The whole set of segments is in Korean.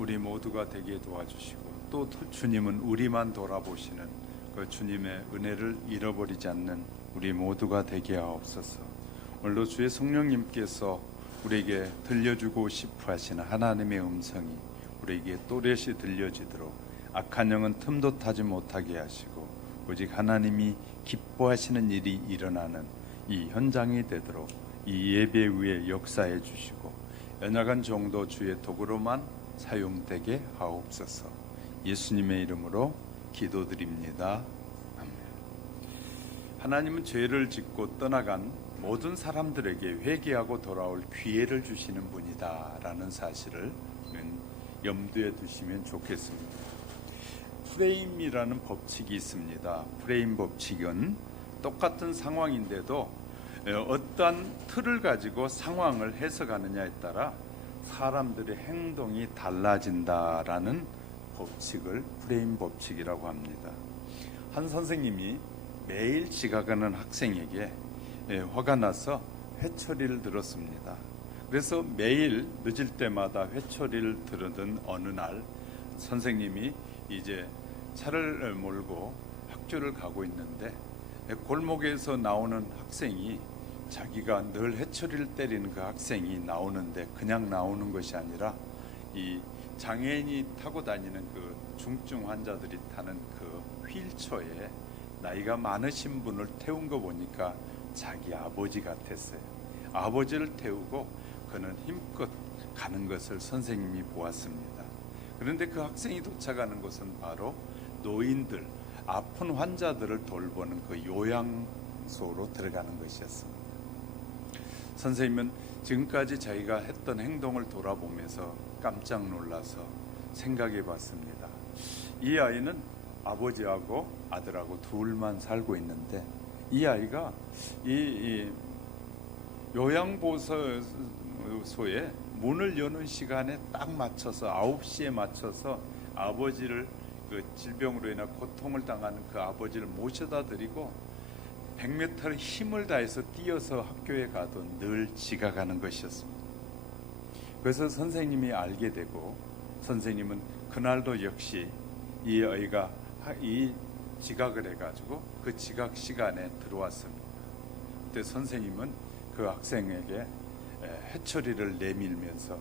우리 모두가 되게 도와주시고, 또 주님은 우리만 돌아보시는 그 주님의 은혜를 잃어버리지 않는 우리 모두가 되게 하옵소서. 오늘도 주의 성령님께서 우리에게 들려주고 싶어 하시는 하나님의 음성이 우리에게 또렷이 들려지도록 악한 영은 틈도 타지 못하게 하시고, 오직 하나님이 기뻐하시는 일이 일어나는 이 현장이 되도록 이 예배 위에 역사해 주시고, 연약한 종도 주의 도구로만 사용되게 하옵소서. 예수님의 이름으로 기도드립니다. 아멘. 하나님은 죄를 짓고 떠나간 모든 사람들에게 회개하고 돌아올 기회를 주시는 분이다 라는 사실을 염두에 두시면 좋겠습니다. 프레임이라는 법칙이 있습니다. 프레임 법칙은 똑같은 상황인데도 어떠한 틀을 가지고 상황을 해석하느냐에 따라 사람들의 행동이 달라진다라는 법칙을 프레임 법칙이라고 합니다. 한 선생님이 매일 지각하는 학생에게 화가 나서 회초리를 들었습니다. 그래서 매일 늦을 때마다 회초리를 들던 어느 날 선생님이 이제 차를 몰고 학교를 가고 있는데 골목에서 나오는 학생이, 자기가 늘 회초리를 때리는 그 학생이 나오는데 그냥 나오는 것이 아니라 이 장애인이 타고 다니는 그 중증 환자들이 타는 그 휠체어에 나이가 많으신 분을 태운 거 보니까 자기 아버지 같았어요. 아버지를 태우고 그는 힘껏 가는 것을 선생님이 보았습니다. 그런데 그 학생이 도착하는 곳은 바로 노인들, 아픈 환자들을 돌보는 그 요양소로 들어가는 것이었습니다. 선생님은 지금까지 자기가 했던 행동을 돌아보면서 깜짝 놀라서 생각해 봤습니다. 이 아이는 아버지하고 아들하고 둘만 살고 있는데, 이 아이가 이 요양보호소에 문을 여는 시간에 딱 맞춰서 9시에 맞춰서 아버지를, 그 질병으로 인한 고통을 당하는 그 아버지를 모셔다 드리고 100m를 힘을 다해서 뛰어서 학교에 가도 늘 지각하는 것이었습니다. 그래서 선생님이 알게 되고, 선생님은 그날도 역시 이 아이가 이 지각을 해가지고 그 지각 시간에 들어왔습니다. 그때 선생님은 그 학생에게 회초리를 내밀면서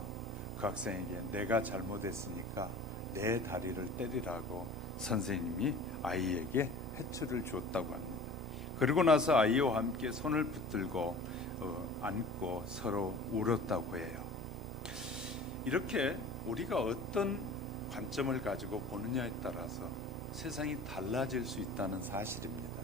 그 학생에게 내가 잘못했으니까 내 다리를 때리라고 선생님이 아이에게 회초리를 줬다고 합니다. 그리고 나서 아이와 함께 손을 붙들고 안고 서로 울었다고 해요. 이렇게 우리가 어떤 관점을 가지고 보느냐에 따라서 세상이 달라질 수 있다는 사실입니다.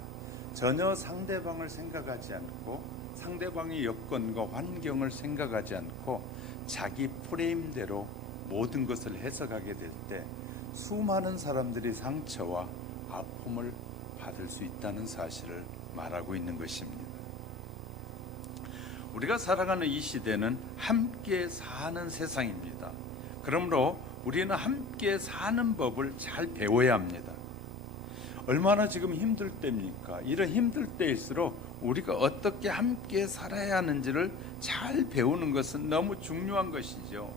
전혀 상대방을 생각하지 않고, 상대방의 여건과 환경을 생각하지 않고 자기 프레임대로 모든 것을 해석하게 될 때 수많은 사람들이 상처와 아픔을 받을 수 있다는 사실을 말하고 있는 것입니다. 우리가 살아가는 이 시대는 함께 사는 세상입니다. 그러므로 우리는 함께 사는 법을 잘 배워야 합니다. 얼마나 지금 힘들 때입니까? 이런 힘들 때일수록 우리가 어떻게 함께 살아야 하는지를 잘 배우는 것은 너무 중요한 것이죠.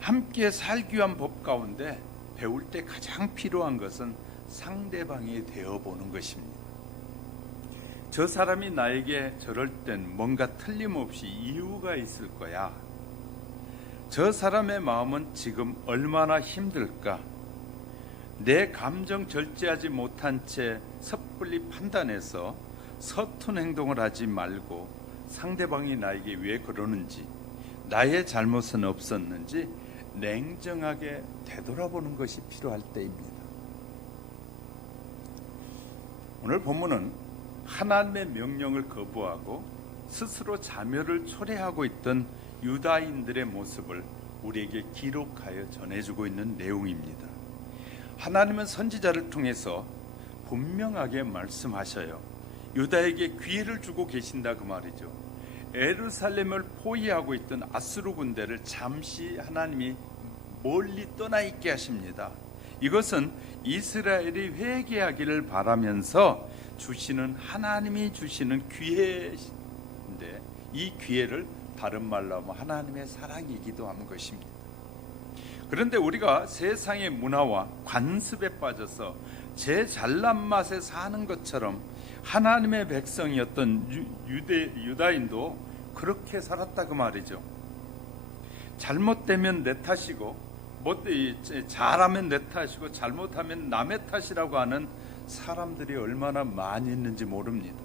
함께 살기 위한 법 가운데 배울 때 가장 필요한 것은 상대방이 되어보는 것입니다. 저 사람이 나에게 저럴 땐 뭔가 틀림없이 이유가 있을 거야. 저 사람의 마음은 지금 얼마나 힘들까? 내 감정 절제하지 못한 채 섣불리 판단해서 서툰 행동을 하지 말고 상대방이 나에게 왜 그러는지, 나의 잘못은 없었는지 냉정하게 되돌아보는 것이 필요할 때입니다. 오늘 본문은 하나님의 명령을 거부하고 스스로 자멸을 초래하고 있던 유다인들의 모습을 우리에게 기록하여 전해주고 있는 내용입니다. 하나님은 선지자를 통해서 분명하게 말씀하셔요. 유다에게 기회를 주고 계신다 그 말이죠. 예루살렘을 포위하고 있던 아수르 군대를 잠시 하나님이 멀리 떠나 있게 하십니다. 이것은 이스라엘이 회개하기를 바라면서 주시는, 하나님이 주시는 기회인데, 이 기회를 다른 말로 하면 하나님의 사랑이기도 한 것입니다. 그런데 우리가 세상의 문화와 관습에 빠져서 제 잘난 맛에 사는 것처럼 하나님의 백성이었던 유다인도 그렇게 살았다 그 말이죠. 잘못되면 내 탓이고 잘하면 내 탓이고 잘못하면 남의 탓이라고 하는 사람들이 얼마나 많이 있는지 모릅니다.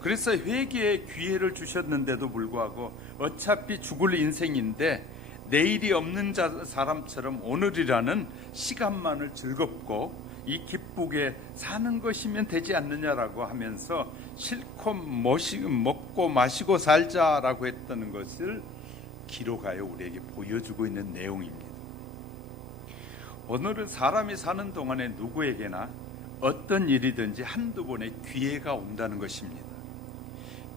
그래서 회개의 기회를 주셨는데도 불구하고 어차피 죽을 인생인데 내일이 없는 사람처럼 오늘이라는 시간만을 즐겁고 이 기쁘게 사는 것이면 되지 않느냐라고 하면서 실컷 먹고 마시고 살자라고 했던 것을 기록하여 우리에게 보여주고 있는 내용입니다. 오늘은 사람이 사는 동안에 누구에게나 어떤 일이든지 한두 번의 기회가 온다는 것입니다.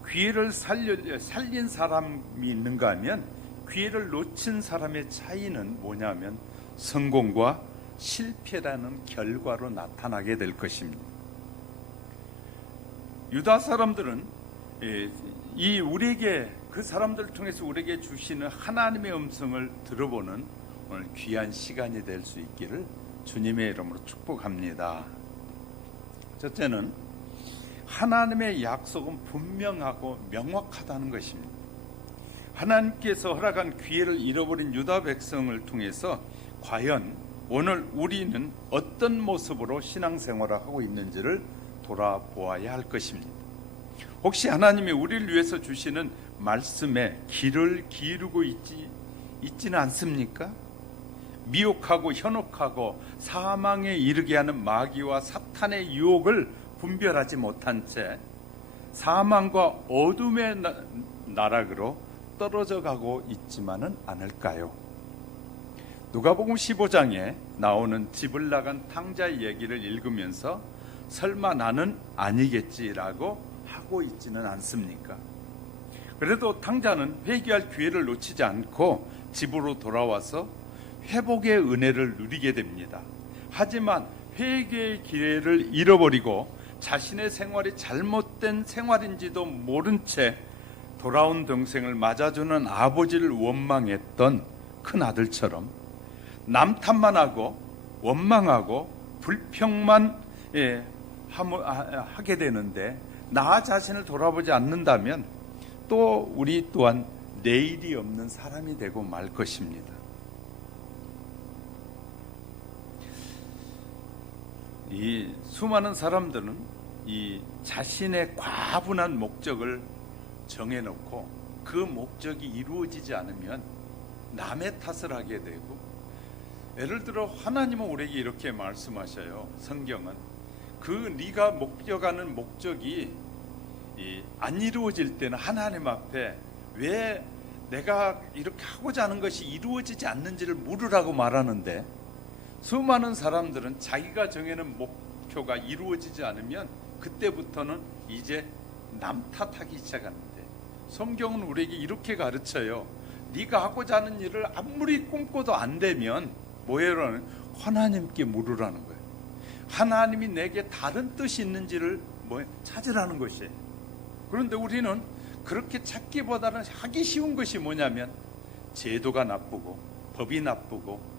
기회를 살린 사람이 있는가 하면 기회를 놓친 사람의 차이는 뭐냐면 성공과 실패라는 결과로 나타나게 될 것입니다. 유다 사람들은 우리에게 그 사람들을 통해서 우리에게 주시는 하나님의 음성을 들어보는 오늘 귀한 시간이 될 수 있기를 주님의 이름으로 축복합니다. 첫째는 하나님의 약속은 분명하고 명확하다는 것입니다. 하나님께서 허락한 기회를 잃어버린 유다 백성을 통해서 과연 오늘 우리는 어떤 모습으로 신앙생활을 하고 있는지를 돌아보아야 할 것입니다. 혹시 하나님이 우리를 위해서 주시는 말씀에 귀를 기울이고 있지는 않습니까? 미혹하고 현혹하고 사망에 이르게 하는 마귀와 사탄의 유혹을 분별하지 못한 채 사망과 어둠의 나락으로 떨어져 가고 있지만은 않을까요? 누가복음 15장에 나오는 집을 나간 탕자의 얘기를 읽으면서 설마 나는 아니겠지라고 하고 있지는 않습니까? 그래도 탕자는 회개할 기회를 놓치지 않고 집으로 돌아와서 회복의 은혜를 누리게 됩니다. 하지만 회개의 기회를 잃어버리고 자신의 생활이 잘못된 생활인지도 모른 채 돌아온 동생을 맞아주는 아버지를 원망했던 큰 아들처럼 남 탓만 하고 원망하고 불평만 하게 되는데 나 자신을 돌아보지 않는다면 또 우리 또한 내일이 없는 사람이 되고 말 것입니다. 이 수많은 사람들은 이 자신의 과분한 목적을 정해놓고 그 목적이 이루어지지 않으면 남의 탓을 하게 되고, 예를 들어 하나님은 우리에게 이렇게 말씀하셔요. 성경은 네가 목적하는 목적이 안 이루어질 때는 하나님 앞에 왜 내가 이렇게 하고자 하는 것이 이루어지지 않는지를 물으라고 말하는데, 수많은 사람들은 자기가 정해놓은 목표가 이루어지지 않으면 그때부터는 이제 남 탓하기 시작하는데, 성경은 우리에게 이렇게 가르쳐요. 네가 하고자 하는 일을 아무리 꿈꿔도 안 되면 뭐예요? 하나님께 물으라는 거예요. 하나님이 내게 다른 뜻이 있는지를 찾으라는 것이에요. 그런데 우리는 그렇게 찾기보다는 하기 쉬운 것이 뭐냐면 제도가 나쁘고 법이 나쁘고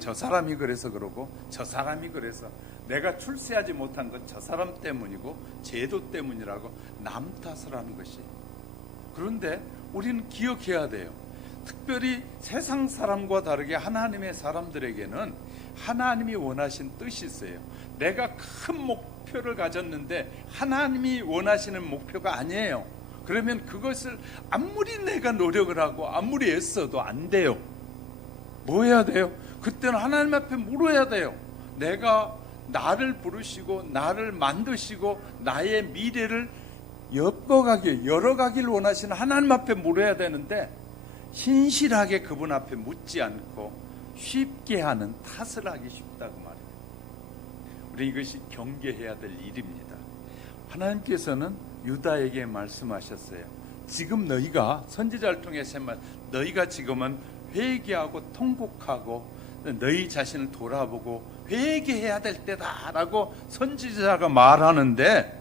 저 사람이 그래서 그러고 저 사람이 그래서 내가 출세하지 못한 건 저 사람 때문이고 제도 때문이라고 남 탓을 하는 것이에요. 그런데 우리는 기억해야 돼요. 특별히 세상 사람과 다르게 하나님의 사람들에게는 하나님이 원하신 뜻이 있어요. 내가 큰 목표를 가졌는데 하나님이 원하시는 목표가 아니에요. 그러면 그것을 아무리 내가 노력을 하고 아무리 애써도 안 돼요. 뭐 해야 돼요? 그때는 하나님 앞에 물어야 돼요. 내가 나를 부르시고 나를 만드시고 나의 미래를 열어가길 원하시는 하나님 앞에 물어야 되는데, 신실하게 그분 앞에 묻지 않고 쉽게 하는 탓을 하기 쉽다고 말해요. 우리 이것이 경계해야 될 일입니다. 하나님께서는 유다에게 말씀하셨어요. 지금 너희가 선지자를 통해서 너희가 지금은 회개하고 통곡하고 너희 자신을 돌아보고 회개해야 될 때다라고 선지자가 말하는데,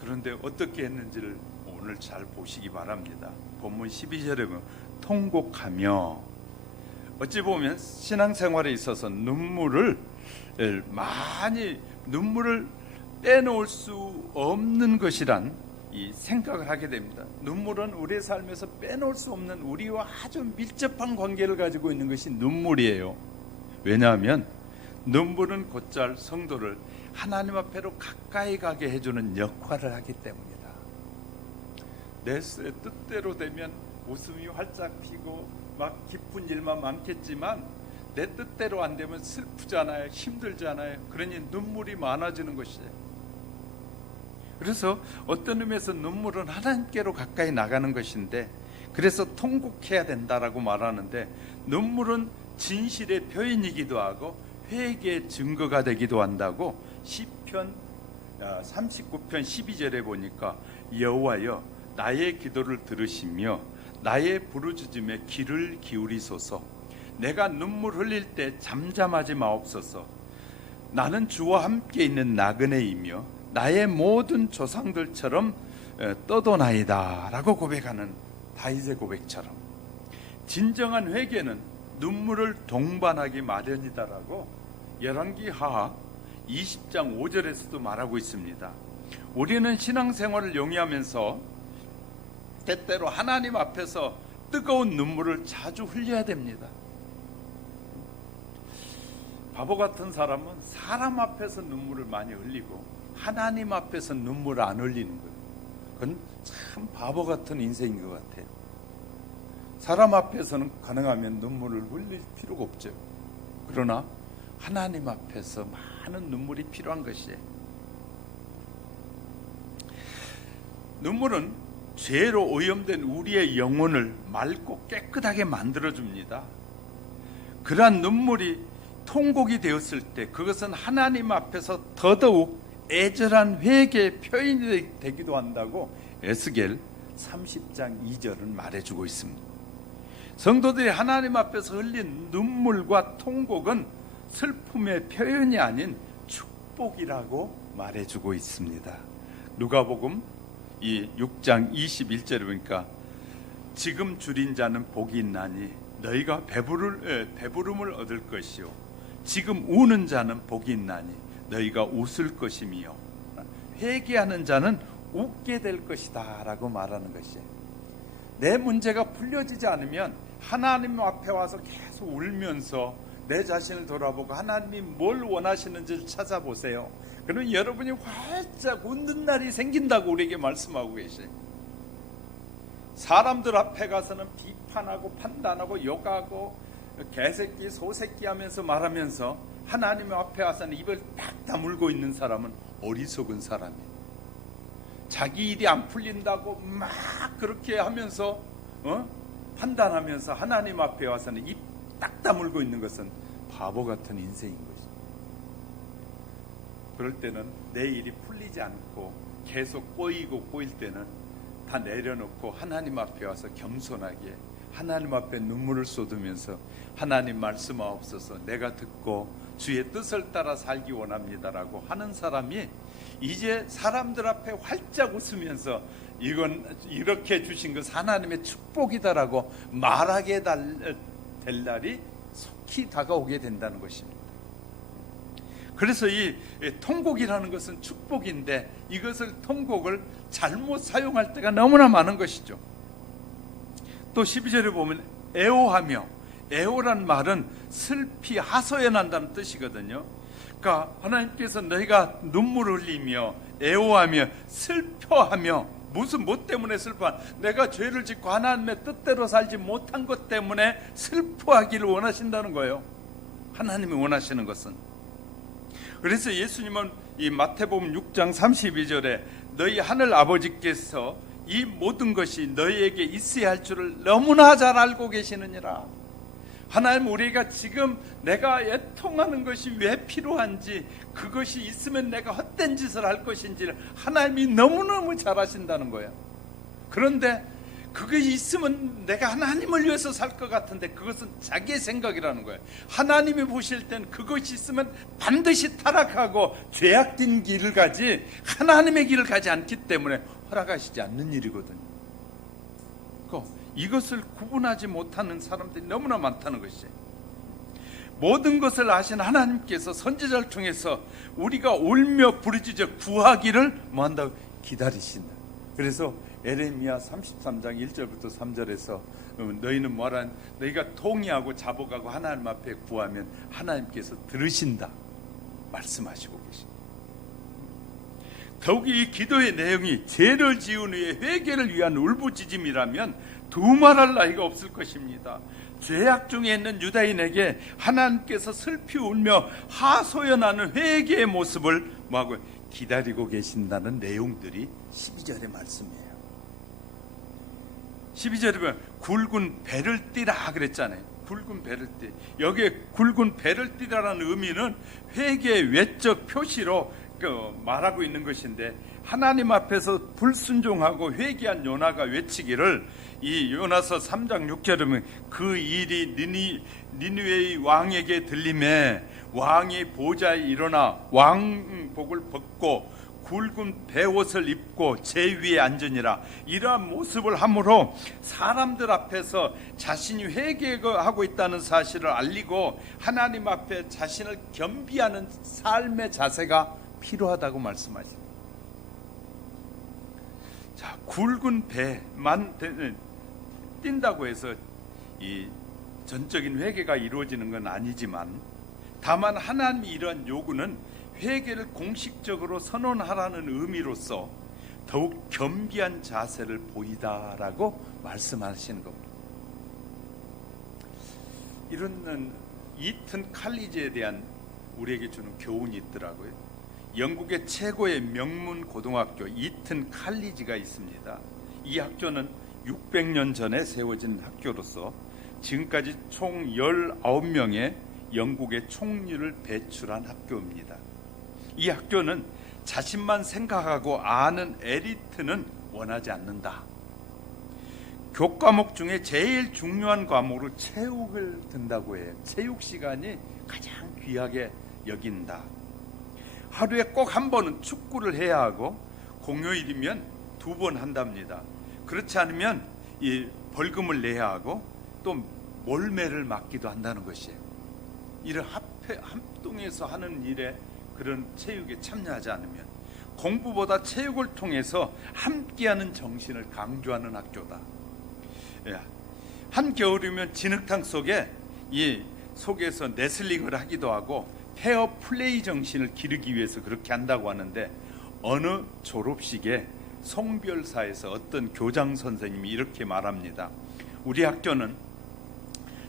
그런데 어떻게 했는지를 오늘 잘 보시기 바랍니다. 본문 12절에 보면 통곡하며 어찌 보면 신앙생활에 있어서 눈물을 빼놓을 수 없는 것이란 이 생각을 하게 됩니다. 눈물은 우리의 삶에서 빼놓을 수 없는 우리와 아주 밀접한 관계를 가지고 있는 것이 눈물이에요. 왜냐하면 눈물은 곧잘 성도를 하나님 앞에로 가까이 가게 해주는 역할을 하기 때문이다. 내 뜻대로 되면 웃음이 활짝 피고 막 기쁜 일만 많겠지만 내 뜻대로 안 되면 슬프잖아요. 힘들잖아요. 그러니 눈물이 많아지는 것이에요. 그래서 어떤 의미에서 눈물은 하나님께로 가까이 나가는 것인데, 그래서 통곡해야 된다라고 말하는데, 눈물은 진실의 표현이기도 하고 회개의 증거가 되기도 한다고 시편 39편 12절에 보니까 여호와여 나의 기도를 들으시며 나의 부르짖음에 귀를 기울이소서. 내가 눈물 흘릴 때 잠잠하지 마옵소서. 나는 주와 함께 있는 나그네이며 나의 모든 조상들처럼 떠도나이다 라고 고백하는 다윗의 고백처럼 진정한 회개는 눈물을 동반하기 마련이다라고 열왕기 하하 20장 5절에서도 말하고 있습니다. 우리는 신앙생활을 용이하면서 때때로 하나님 앞에서 뜨거운 눈물을 자주 흘려야 됩니다. 바보 같은 사람은 사람 앞에서 눈물을 많이 흘리고 하나님 앞에서 눈물을 안 흘리는 거예요. 그건 참 바보 같은 인생인 것 같아요. 사람 앞에서는 가능하면 눈물을 흘릴 필요가 없죠. 그러나 하나님 앞에서 많은 눈물이 필요한 것이에요. 눈물은 죄로 오염된 우리의 영혼을 맑고 깨끗하게 만들어줍니다. 그러한 눈물이 통곡이 되었을 때 그것은 하나님 앞에서 더더욱 애절한 회개의 표현이 되기도 한다고 에스겔 30장 2절은 말해주고 있습니다. 성도들이 하나님 앞에서 흘린 눈물과 통곡은 슬픔의 표현이 아닌 축복이라고 말해주고 있습니다. 누가복음 이 6장 21절에 보니까 지금 줄인 자는 복이 있나니 너희가 배부름을 얻을 것이요 지금 우는 자는 복이 있나니 너희가 웃을 것이며 회개하는 자는 웃게 될 것이다 라고 말하는 것이에요. 내 문제가 풀려지지 않으면 하나님 앞에 와서 계속 울면서 내 자신을 돌아보고 하나님이 뭘 원하시는지를 찾아보세요. 그러면 여러분이 활짝 웃는 날이 생긴다고 우리에게 말씀하고 계세요. 사람들 앞에 가서는 비판하고 판단하고 욕하고 개새끼 소새끼 하면서 말하면서 하나님 앞에 와서는 입을 딱 다물고 있는 사람은 어리석은 사람이에요. 자기 일이 안 풀린다고 막 그렇게 하면서 판단하면서 하나님 앞에 와서는 입 딱 다물고 있는 것은 바보 같은 인생인 것이죠. 그럴 때는 내 일이 풀리지 않고 계속 꼬일 때는 다 내려놓고 하나님 앞에 와서 겸손하게 하나님 앞에 눈물을 쏟으면서 하나님 말씀하옵소서 내가 듣고 주의 뜻을 따라 살기 원합니다라고 하는 사람이 이제 사람들 앞에 활짝 웃으면서 이건 이렇게 주신 것은 하나님의 축복이다라고 말하게 될 날이 속히 다가오게 된다는 것입니다. 그래서 이 통곡이라는 것은 축복인데 이것을 통곡을 잘못 사용할 때가 너무나 많은 것이죠. 또 12절에 보면 애호하며, 애호란 말은 슬피 하소연한다는 뜻이거든요. 그러니까 하나님께서 너희가 눈물을 흘리며 애호하며 슬퍼하며, 무슨 뭐 때문에 슬퍼한, 내가 죄를 짓고 하나님의 뜻대로 살지 못한 것 때문에 슬퍼하기를 원하신다는 거예요. 하나님이 원하시는 것은. 그래서 예수님은 이 마태복음 6장 32절에 너희 하늘 아버지께서 이 모든 것이 너희에게 있어야 할 줄을 너무나 잘 알고 계시느니라. 하나님, 우리가 지금 내가 애통하는 것이 왜 필요한지, 그것이 있으면 내가 헛된 짓을 할 것인지를 하나님이 너무너무 잘 아신다는 거예요. 그런데 그것이 있으면 내가 하나님을 위해서 살 것 같은데 그것은 자기의 생각이라는 거예요. 하나님이 보실 땐 그것이 있으면 반드시 타락하고 죄악된 길을 가지 하나님의 길을 가지 않기 때문에 허락하시지 않는 일이거든요. 이것을 구분하지 못하는 사람들이 너무나 많다는 것이에요. 모든 것을 아신 하나님께서 선지자를 통해서 우리가 울며 부르짖어 구하기를 뭐한다? 기다리신다. 그래서 에레미야 33장 1절부터 3절에서 너희는 뭐라, 너희가 통의하고 자복하고 하나님 앞에 구하면 하나님께서 들으신다 말씀하시고 계십니다. 더욱이 이 기도의 내용이 죄를 지은 후에 회개를 위한 울부짖음이라면 두말할 나위가 없을 것입니다. 죄악 중에 있는 유다인에게 하나님께서 슬피 울며 하소연하는 회개의 모습을 뭐하고 기다리고 계신다는 내용들이 12절의 말씀이에요. 12절에 보면 굵은 배를 띠라 그랬잖아요. 굵은 배를 띠. 여기에 굵은 배를 띠라라는 의미는 회개의 외적 표시로 말하고 있는 것인데, 하나님 앞에서 불순종하고 회개한 요나가 외치기를, 이 요나서 3장 6절에 보면 그 일이 니느웨의 왕에게 들림에 왕이 보좌에 일어나 왕복을 벗고 굵은 베옷을 입고 제 위에 앉으니라. 이러한 모습을 함으로 사람들 앞에서 자신이 회개하고 있다는 사실을 알리고 하나님 앞에 자신을 겸비하는 삶의 자세가 필요하다고 말씀하십니다. 자, 굵은 배만 뛴다고 해서 이 전적인 회개가 이루어지는 건 아니지만, 다만 하나님이 이러한 요구는 회개를 공식적으로 선언하라는 의미로서 더욱 겸비한 자세를 보이다라고 말씀하시는 겁니다. 이런 이튼 칼리지에 대한 우리에게 주는 교훈이 있더라고요. 영국의 최고의 명문 고등학교 이튼 칼리지가 있습니다. 이 학교는 600년 전에 세워진 학교로서 지금까지 총 19명의 영국의 총리를 배출한 학교입니다. 이 학교는 자신만 생각하고 아는 엘리트는 원하지 않는다. 교과목 중에 제일 중요한 과목으로 체육을 든다고 해요. 체육 시간이 가장 귀하게 여긴다. 하루에 꼭 한 번은 축구를 해야 하고 공휴일이면 2번 한답니다. 그렇지 않으면 이 벌금을 내야 하고 또 몰매를 맞기도 한다는 것이에요. 이를 합동해서 하는 일에, 그런 체육에 참여하지 않으면 공부보다 체육을 통해서 함께하는 정신을 강조하는 학교다. 한겨울이면 진흙탕 속에 이 속에서 레슬링을 하기도 하고 페어 플레이 정신을 기르기 위해서 그렇게 한다고 하는데, 어느 졸업식에 송별사에서 어떤 교장 선생님이 이렇게 말합니다. 우리 학교는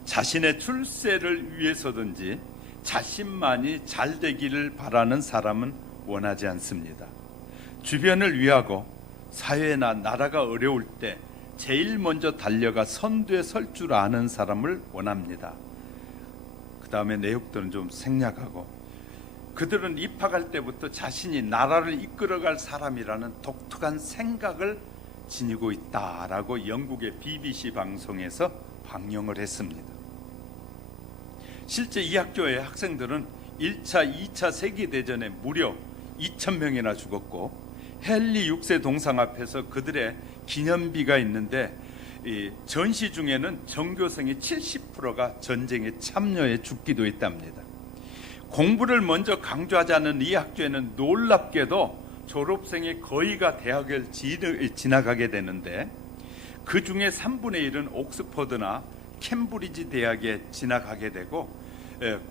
자신의 출세를 위해서든지 자신만이 잘 되기를 바라는 사람은 원하지 않습니다. 주변을 위하고 사회나 나라가 어려울 때 제일 먼저 달려가 선두에 설 줄 아는 사람을 원합니다. 그 다음에 내용들은 좀 생략하고, 그들은 입학할 때부터 자신이 나라를 이끌어갈 사람이라는 독특한 생각을 지니고 있다라고 영국의 BBC 방송에서 방영을 했습니다. 실제 이 학교의 학생들은 1차, 2차 세계대전에 무려 2,000명이나 죽었고, 헨리 6세 동상 앞에서 그들의 기념비가 있는데, 이 전시 중에는 전교생의 70%가 전쟁에 참여해 죽기도 했답니다. 공부를 먼저 강조하자는 이 학교에는 놀랍게도 졸업생의 거의가 대학을 지나가게 되는데, 그 중에 3분의 1은 옥스퍼드나 캠브리지 대학에 지나가게 되고,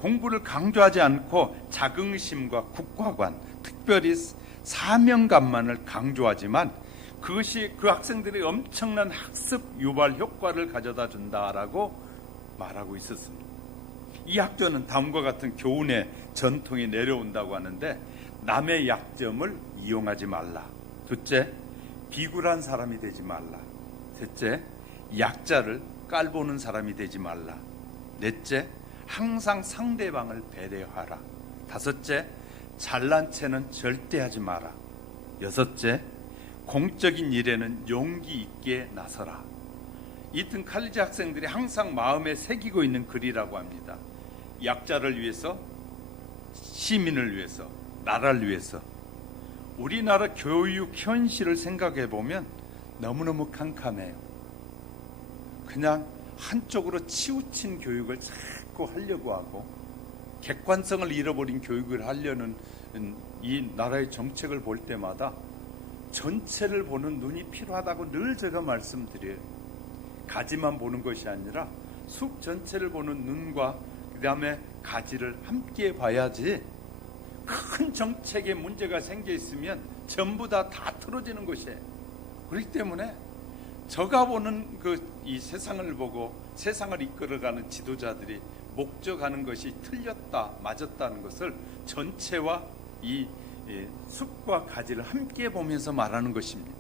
공부를 강조하지 않고 자긍심과 국가관, 특별히 사명감만을 강조하지만 그것이 그 학생들의 엄청난 학습 유발 효과를 가져다 준다라고 말하고 있었습니다. 이 학교는 다음과 같은 교훈의 전통이 내려온다고 하는데, 남의 약점을 이용하지 말라. 둘째, 비굴한 사람이 되지 말라. 셋째, 약자를 깔보는 사람이 되지 말라. 넷째, 항상 상대방을 배려하라. 다섯째, 잘난 체는 절대 하지 마라. 여섯째, 공적인 일에는 용기 있게 나서라. 이튼 칼리지 학생들이 항상 마음에 새기고 있는 글이라고 합니다. 약자를 위해서, 시민을 위해서, 나라를 위해서. 우리나라 교육 현실을 생각해 보면 너무너무 캄캄해요. 그냥 한쪽으로 치우친 교육을 자꾸 하려고 하고, 객관성을 잃어버린 교육을 하려는 이 나라의 정책을 볼 때마다 전체를 보는 눈이 필요하다고 늘 제가 말씀드려요. 가지만 보는 것이 아니라 숲 전체를 보는 눈과 그 다음에 가지를 함께 봐야지 큰 정책에 문제가 생겨 있으면 전부 다 틀어지는 것이에요. 그렇기 때문에 저가 보는 이 세상을 보고 세상을 이끌어가는 지도자들이 목적하는 것이 틀렸다 맞았다는 것을 전체와 이 숲과 가지를 함께 보면서 말하는 것입니다.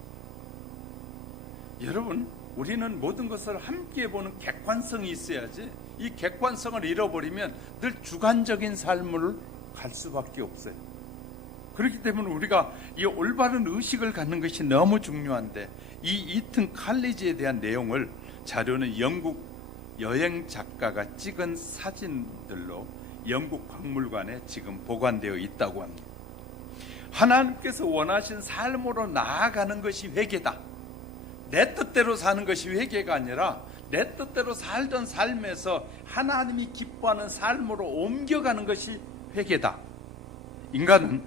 여러분, 우리는 모든 것을 함께 보는 객관성이 있어야지 이 객관성을 잃어버리면 늘 주관적인 삶을 갈 수밖에 없어요. 그렇기 때문에 우리가 이 올바른 의식을 갖는 것이 너무 중요한데, 이 이튼 칼리지에 대한 내용을 자료는 영국 여행 작가가 찍은 사진들로 영국 박물관에 지금 보관되어 있다고 합니다. 하나님께서 원하신 삶으로 나아가는 것이 회개다. 내 뜻대로 사는 것이 회개가 아니라 내 뜻대로 살던 삶에서 하나님이 기뻐하는 삶으로 옮겨가는 것이 회개다. 인간은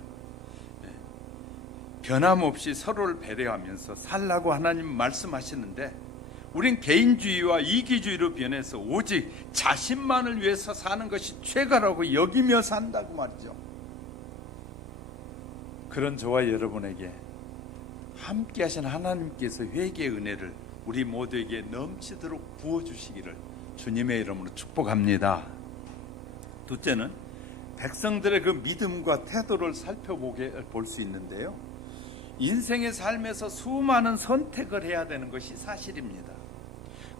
변함없이 서로를 배려하면서 살라고 하나님 말씀하시는데, 우린 개인주의와 이기주의로 변해서 오직 자신만을 위해서 사는 것이 최고라고 여기며 산다고 말이죠. 그런 저와 여러분에게 함께 하신 하나님께서 회개의 은혜를 우리 모두에게 넘치도록 부어주시기를 주님의 이름으로 축복합니다. 둘째는 백성들의 그 믿음과 태도를 살펴보게 볼 수 있는데요, 인생의 삶에서 수많은 선택을 해야 되는 것이 사실입니다.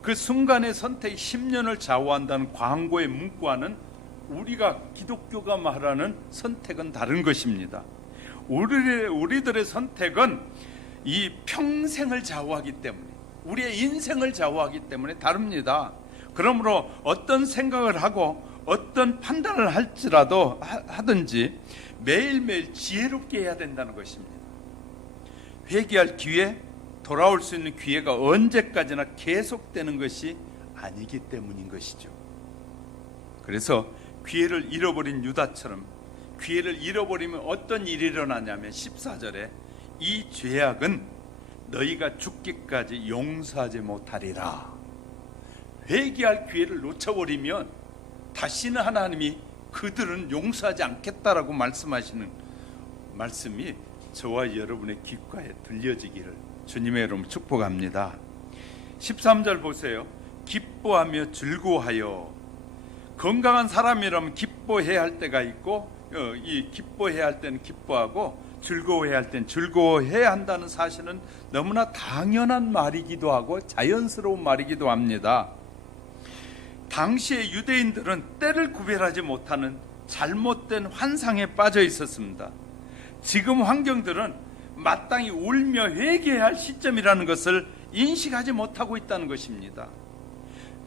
그 순간의 선택이 10년을 좌우한다는 광고의 문구와는 우리가 기독교가 말하는 선택은 다른 것입니다. 우리들의 선택은 이 평생을 좌우하기 때문에, 우리의 인생을 좌우하기 때문에 다릅니다. 그러므로 어떤 생각을 하고 어떤 판단을 할지라도 하든지 매일매일 지혜롭게 해야 된다는 것입니다. 회개할 기회, 돌아올 수 있는 기회가 언제까지나 계속되는 것이 아니기 때문인 것이죠. 그래서 기회를 잃어버린 유다처럼, 기회를 잃어버리면 어떤 일이 일어나냐면 14절에 이 죄악은 너희가 죽기까지 용서하지 못하리라. 회개할 기회를 놓쳐버리면 다시는 하나님이 그들은 용서하지 않겠다라고 말씀하시는 말씀이 저와 여러분의 귓가에 들려지기를 주님의 이름으로 축복합니다. 13절 보세요. 기뻐하며 즐거워하여. 건강한 사람이라면 기뻐해야 할 때가 있고, 이 기뻐해야 할 때는 기뻐하고 즐거워해야 할 때는 즐거워해야 한다는 사실은 너무나 당연한 말이기도 하고 자연스러운 말이기도 합니다. 당시의 유대인들은 때를 구별하지 못하는 잘못된 환상에 빠져 있었습니다. 지금 환경들은 마땅히 울며 회개해야 할 시점이라는 것을 인식하지 못하고 있다는 것입니다.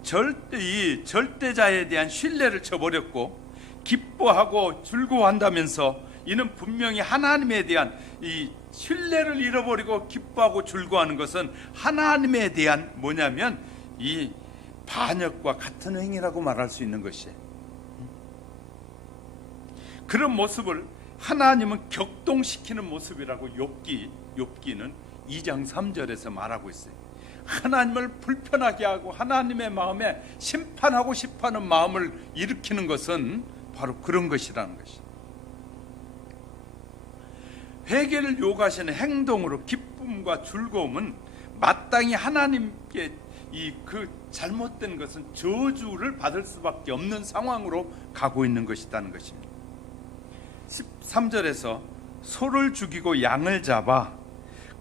절대자에 대한 신뢰를 저버렸고 기뻐하고 즐거워한다면서 이는 분명히 하나님에 대한 이 신뢰를 잃어버리고 기뻐하고 즐거워하는 것은 하나님에 대한 뭐냐면 이 반역과 같은 행위라고 말할 수 있는 것이에요. 그런 모습을 하나님은 격동시키는 모습이라고 욥기는 2장 3절에서 말하고 있어요. 하나님을 불편하게 하고 하나님의 마음에 심판하고 싶어하는 마음을 일으키는 것은 바로 그런 것이라는 것이죠. 회개를 요구하시는 행동으로 기쁨과 즐거움은 마땅히 하나님께 그 잘못된 것은 저주를 받을 수밖에 없는 상황으로 가고 있는 것이라는 것입니다. 13절에서 소를 죽이고 양을 잡아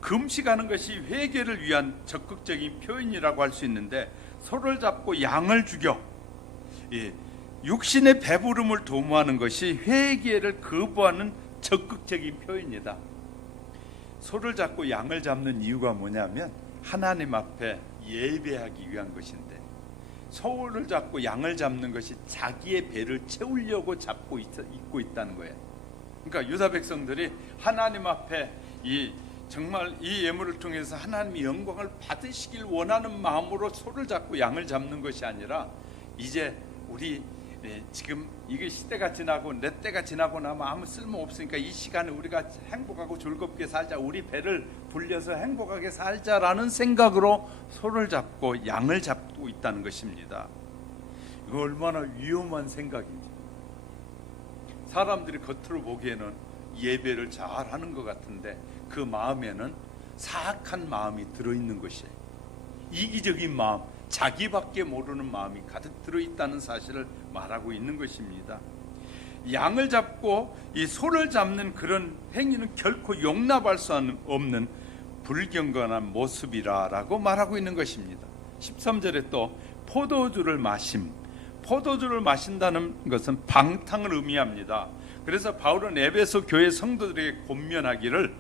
금식하는 것이 회개를 위한 적극적인 표현이라고 할 수 있는데, 소를 잡고 양을 죽여 육신의 배부름을 도모하는 것이 회개를 거부하는 적극적인 표현이다. 소를 잡고 양을 잡는 이유가 뭐냐면 하나님 앞에 예배하기 위한 것인데, 소를 잡고 양을 잡는 것이 자기의 배를 채우려고 잡고 있고 있다는 거예요. 그러니까 유다 백성들이 하나님 앞에 정말 이 예물을 통해서 하나님의 영광을 받으시길 원하는 마음으로 소를 잡고 양을 잡는 것이 아니라, 이제 우리 지금 이게 시대가 지나고 내 때가 지나고 나면 아무 쓸모 없으니까 이 시간에 우리가 행복하고 즐겁게 살자, 우리 배를 불려서 행복하게 살자라는 생각으로 소를 잡고 양을 잡고 있다는 것입니다. 이거 얼마나 위험한 생각인지. 사람들이 겉으로 보기에는 예배를 잘하는 것 같은데 그 마음에는 사악한 마음이 들어있는 것이에요. 이기적인 마음, 자기밖에 모르는 마음이 가득 들어있다는 사실을 말하고 있는 것입니다. 양을 잡고 이 소를 잡는 그런 행위는 결코 용납할 수 없는 불경건한 모습이라고 말하고 있는 것입니다. 13절에 또 포도주를 마신다는 것은 방탕을 의미합니다. 그래서 바울은 에베소 교회 성도들에게 권면하기를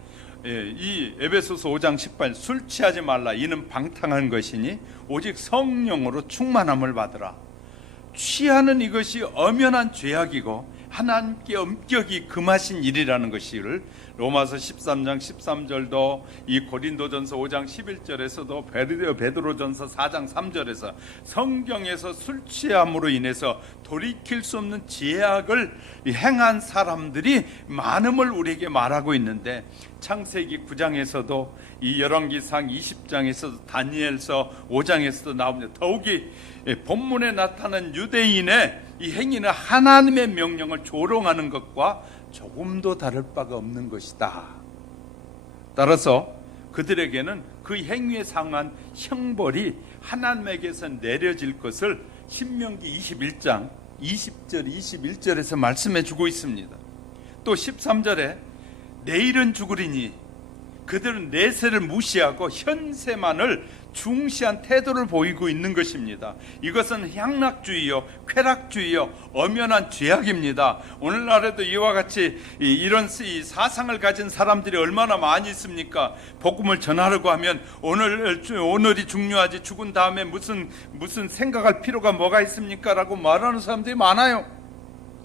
이 에베소서 5장 18 술 취하지 말라 이는 방탕한 것이니 오직 성령으로 충만함을 받으라. 취하는 이것이 엄연한 죄악이고 하나님께 엄격히 금하신 일이라는 것을 로마서 13장 13절도 이 고린도전서 5장 11절에서도 베드로전서 4장 3절에서 성경에서 술 취함으로 인해서 돌이킬 수 없는 죄악을 행한 사람들이 많음을 우리에게 말하고 있는데, 창세기 9장에서도 이 열왕기상 20장에서도 다니엘서 5장에서도 나옵니다. 더욱이 본문에 나타난 유대인의 이 행위는 하나님의 명령을 조롱하는 것과 조금도 다를 바가 없는 것이다. 따라서 그들에게는 그 행위에 상한 형벌이 하나님에게서 내려질 것을 신명기 21장 20절 21절에서 말씀해 주고 있습니다. 또 13절에 내일은 죽으리니 그들은 내세를 무시하고 현세만을 중시한 태도를 보이고 있는 것입니다. 이것은 향락주의요, 쾌락주의요, 엄연한 죄악입니다. 오늘날에도 이와 같이 이런 사상을 가진 사람들이 얼마나 많이 있습니까? 복음을 전하려고 하면 오늘이 중요하지 죽은 다음에 무슨 생각할 필요가 뭐가 있습니까? 라고 말하는 사람들이 많아요.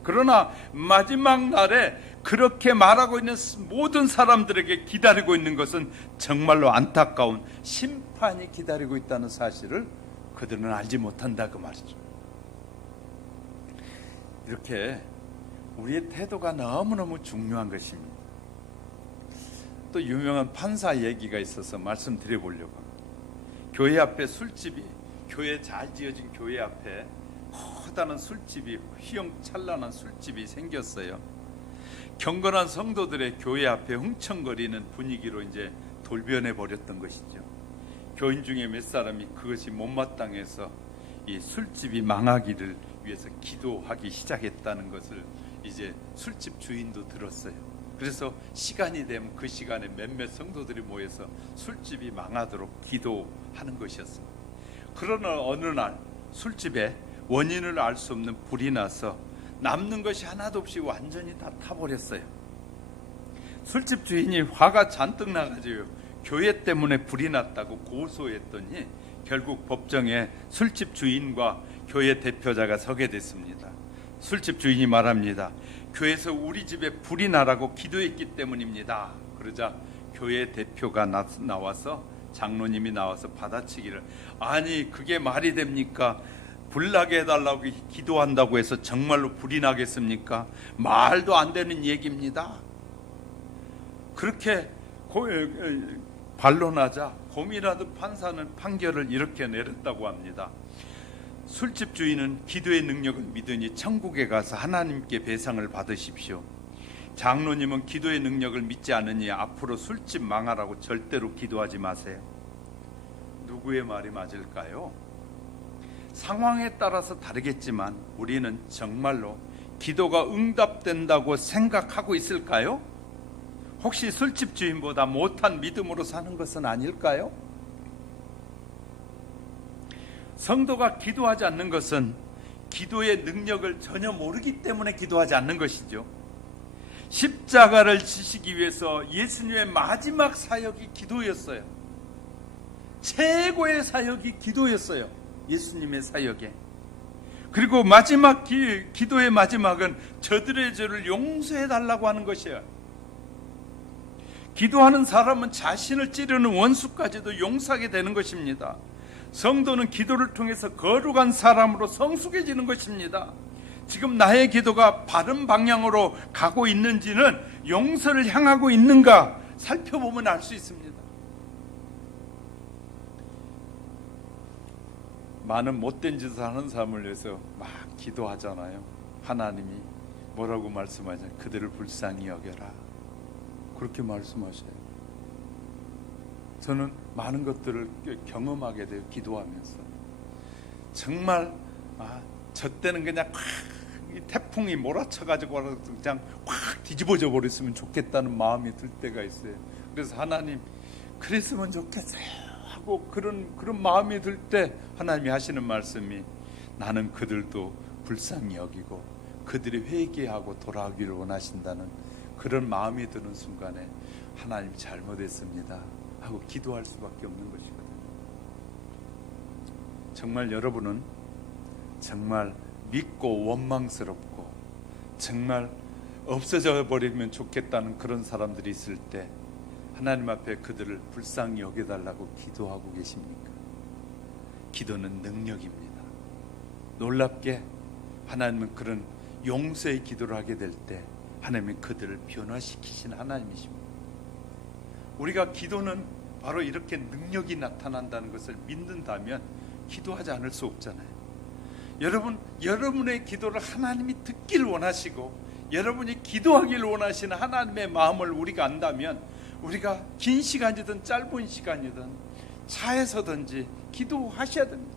그러나 마지막 날에 그렇게 말하고 있는 모든 사람들에게 기다리고 있는 것은 정말로 안타까운 심판이 기다리고 있다는 사실을 그들은 알지 못한다 그 말이죠. 이렇게 우리의 태도가 너무너무 중요한 것입니다. 또 유명한 판사 얘기가 있어서 말씀드려 보려고 합니다. 교회 앞에 술집이, 교회 잘 지어진 교회 앞에 커다란 술집이, 휘황찬란한 술집이 생겼어요. 경건한 성도들의 교회 앞에 흥청거리는 분위기로 이제 돌변해 버렸던 것이죠. 교인 중에 몇 사람이 그것이 못마땅해서 이 술집이 망하기를 위해서 기도하기 시작했다는 것을 이제 술집 주인도 들었어요. 그래서 시간이 되면 그 시간에 몇몇 성도들이 모여서 술집이 망하도록 기도하는 것이었습니다. 그러나 어느 날 술집에 원인을 알 수 없는 불이 나서 남는 것이 하나도 없이 완전히 다 타버렸어요. 술집 주인이 화가 잔뜩 나가지고 교회 때문에 불이 났다고 고소했더니 결국 법정에 술집 주인과 교회 대표자가 서게 됐습니다. 술집 주인이 말합니다. 교회에서 우리 집에 불이 나라고 기도했기 때문입니다. 그러자 교회 대표가 나와서, 장로님이 나와서 받아치기를, 아니 그게 말이 됩니까? 불나게 해달라고 기도한다고 해서 정말로 불이 나겠습니까? 말도 안 되는 얘기입니다. 그렇게 반론하자 고민하던 판사는 판결을 이렇게 내렸다고 합니다. 술집 주인은 기도의 능력을 믿으니 천국에 가서 하나님께 배상을 받으십시오. 장로님은 기도의 능력을 믿지 않으니 앞으로 술집 망하라고 절대로 기도하지 마세요. 누구의 말이 맞을까요? 상황에 따라서 다르겠지만 우리는 정말로 기도가 응답된다고 생각하고 있을까요? 혹시 술집 주인보다 못한 믿음으로 사는 것은 아닐까요? 성도가 기도하지 않는 것은 기도의 능력을 전혀 모르기 때문에 기도하지 않는 것이죠. 십자가를 지시기 위해서 예수님의 마지막 사역이 기도였어요. 최고의 사역이 기도였어요. 예수님의 사역에. 그리고 마지막 기도의 마지막은 저들의 죄를 용서해 달라고 하는 것이에요. 기도하는 사람은 자신을 찌르는 원수까지도 용서하게 되는 것입니다. 성도는 기도를 통해서 거룩한 사람으로 성숙해지는 것입니다. 지금 나의 기도가 바른 방향으로 가고 있는지는 용서를 향하고 있는가 살펴보면 알 수 있습니다. 많은 못된 짓을 하는 사람을 위해서 막 기도하잖아요. 하나님이 뭐라고 말씀하잖아요. 그들을 불쌍히 여겨라. 그렇게 말씀하셔요. 저는 많은 것들을 경험하게 돼요. 기도하면서. 정말 저 때는 그냥 콱 태풍이 몰아쳐가지고 그냥 확 뒤집어져 버렸으면 좋겠다는 마음이 들 때가 있어요. 그래서 하나님 그랬으면 좋겠어요 하고 그런 마음이 들 때 하나님이 하시는 말씀이 나는 그들도 불쌍히 여기고 그들이 회개하고 돌아오기를 원하신다는 그런 마음이 드는 순간에 하나님 잘못했습니다 하고 기도할 수밖에 없는 것이거든요. 정말 여러분은 정말 믿고 원망스럽고 정말 없어져 버리면 좋겠다는 그런 사람들이 있을 때 하나님 앞에 그들을 불쌍히 여겨달라고 기도하고 계십니까? 기도는 능력입니다. 놀랍게 하나님은 그런 용서의 기도를 하게 될 때 하나님은 그들을 변화시키신 하나님이십니다. 우리가 기도는 바로 이렇게 능력이 나타난다는 것을 믿는다면 기도하지 않을 수 없잖아요. 여러분, 여러분의 기도를 하나님이 듣기를 원하시고 여러분이 기도하기를 원하시는 하나님의 마음을 우리가 안다면 우리가 긴 시간이든 짧은 시간이든 차에서든지 기도하셔야 됩니다.